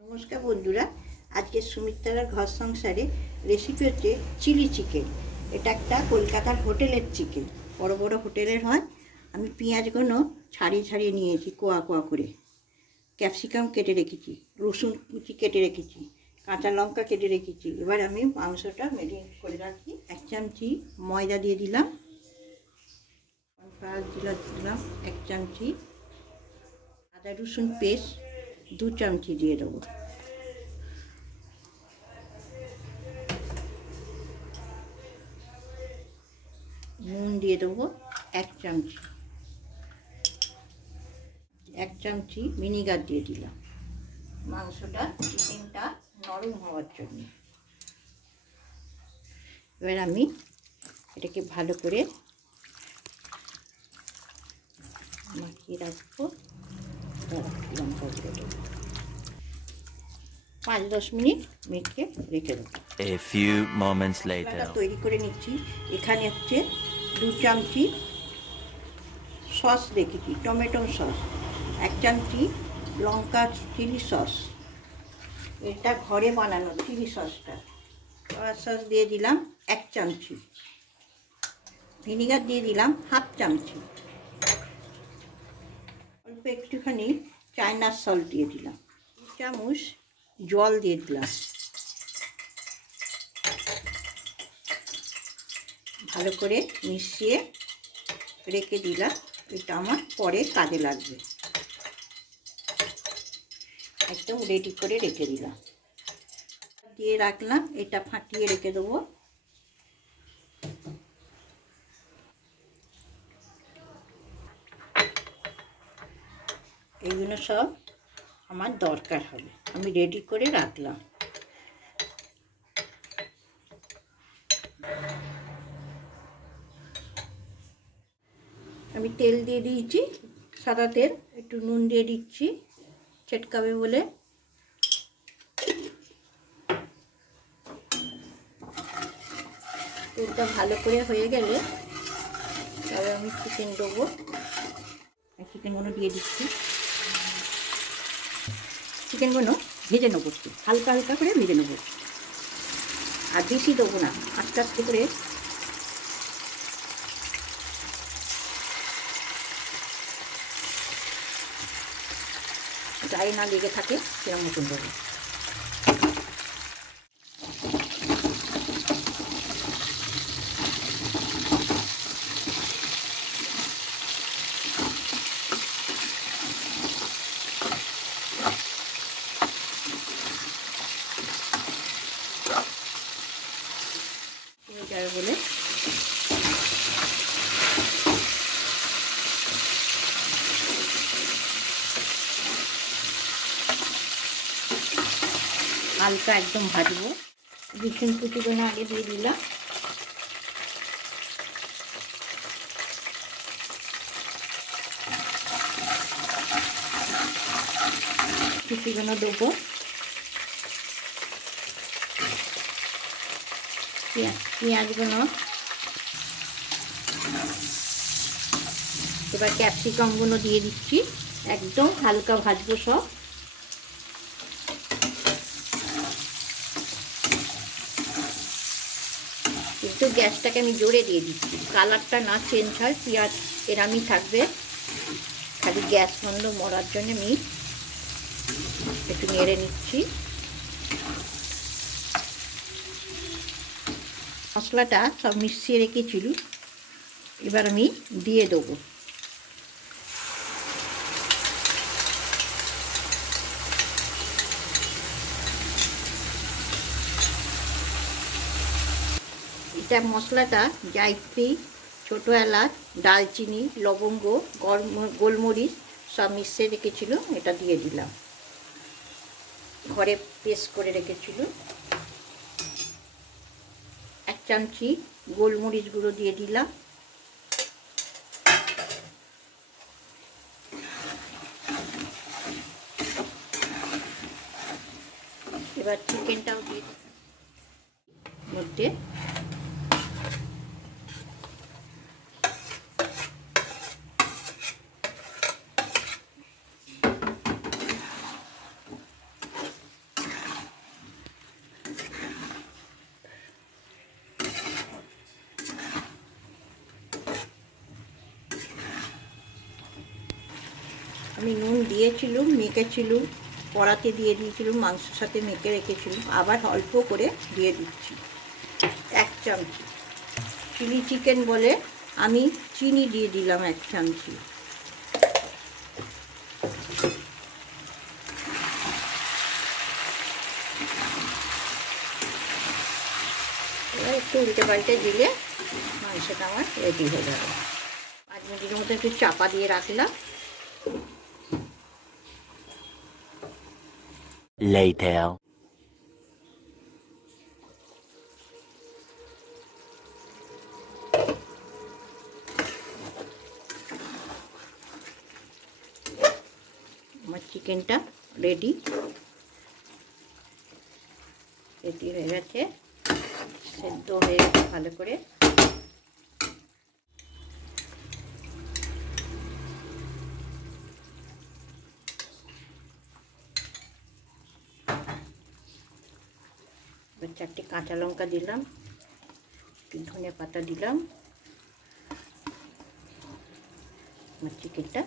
নমস্কার বন্ধুরা, আজকে সুমিত্রার ঘর সংসারে রেসিপি হচ্ছে চিলি চিকেন। এটা একটা কলকাতার হোটেলের চিকেন, বড় বড় হোটেলের হয়। আমি পেঁয়াজগুলো ছাড়িয়ে ছাড়িয়ে নিয়েছি কোয়া কোয়া করে, ক্যাপসিকাম কেটে রেখেছি, রসুন কুচি কেটে রেখেছি, কাঁচা লঙ্কা কেটে রেখেছি। এবার আমি মাংসটা ম্যারিনেট করে রাখি। 1 চামচি ময়দা দিয়ে দিলাম, দিলাম 1 চামচি, আদা রসুন পেস্ট 2 চামচি দিয়ে দেবো, নুন দিয়ে দেবো 1 চামচি, 1 চামচি ভিনিগার দিয়ে দিলাম মাংসটা চিকেনটা নরম হওয়ার জন্য। এবার আমি এটাকে ভালো করে মাখিয়ে রাখবো। 5-10 মিনিট মেখে রেখে দেবো। তৈরি করে নিচ্ছি। এখানে হচ্ছে 2 চামচি সস রেখেছি, টমেটো সস, 1 চামচি লঙ্কা চিলি সস, এটা ঘরে বানানো চিলি সসটা। সয়া সস দিয়ে দিলাম 1 চামচি, ভিনিগার দিয়ে দিলাম 1/2 চামচি, অল্প একটুখানি চায়না সল্ট দিয়ে দিলাম, 2 চামচ জল দিয়ে দিলাম। ভালো করে মিশিয়ে রেখে দিলাম। এটা আমার পরে কাজে লাগবে। একদম রেডি করে রেখে দিলাম, দিয়ে রাখলাম। এটা ফাটিয়ে রেখে দেবো। এইগুলো সব আমার দরকার হবে, আমি রেডি করে রাখলাম। আমি তেল দিয়ে দিয়েছি, সাদা তেল, একটু নুন দিয়ে দিচ্ছি ছেটকাবে বলে। তেলটা ভালো করে হয়ে গেলে তবে আমি চিকেন দেবো। চিকেনগুলো দিয়ে দিচ্ছি। চিকেনগুলো ভেজে নেবো, হালকা হালকা করে ভেজে নেবো, আর বেশি দেবো না, আস্তে আস্তে করে। গায়ে না লেগে থাকে সেরকম মতন দেবো। বলে হালকা একদম ভাজবো। রসুন কুচিগুলো আগে দিয়ে দিলাম, কুচিগুলো দেবো, পেঁয়াজগুলো, এবার ক্যাপসিকামগুলো দিয়ে দিচ্ছি। একদম হালকা ভাজবো সব। কিন্তু গ্যাসটাকে আমি জোরে দিয়ে দিচ্ছি, কালারটা না চেঞ্জ হয়, পেঁয়াজ এরামই থাকবে, খালি গ্যাস বন্ধ মরার জন্য আমি একটু নেড়ে নিচ্ছি। মশলাটা সব মিশিয়ে রেখেছিল, এবার আমি দিয়ে দেবো। এটা মশলাটা জায়ফল, ছোটো এলাচ, দালচিনি, লবঙ্গ, গোলমরিচ সব মিশিয়ে রেখেছিল, এটা দিয়ে দিলাম। ঘরে পেস্ট করে রেখেছিল। 1 চামচি গোলমরিচ গুঁড়ো দিয়ে দিলাম। এবার চিকেনটাও দিয়ে মধ্যে আমি নুন দিয়েছিলাম, মেখেছিলাম, কড়াতে দিয়ে দিয়েছিলাম, মাংসের সাথে মেখে রেখেছিলাম, আবার অল্প করে দিয়ে দিচ্ছি 1 চামচি। চিলি চিকেন বলে আমি চিনি দিয়ে দিলাম 1 চামচি। এবার একটু উল্টে পাল্টে দিলে মাংসটা আমার রেডি হয়ে যাবে। 5 মিনিটের মতো একটু চাপা দিয়ে রাখলাম। Later. আমার চিকেনটা রেডি হয়ে গেছে, সেদ্ধ হয়ে গেছে ভালো করে। এবার 4টে কাঁচা লঙ্কা দিলাম, একটু ধনে পাতা দিলাম। আমার চিকেনটা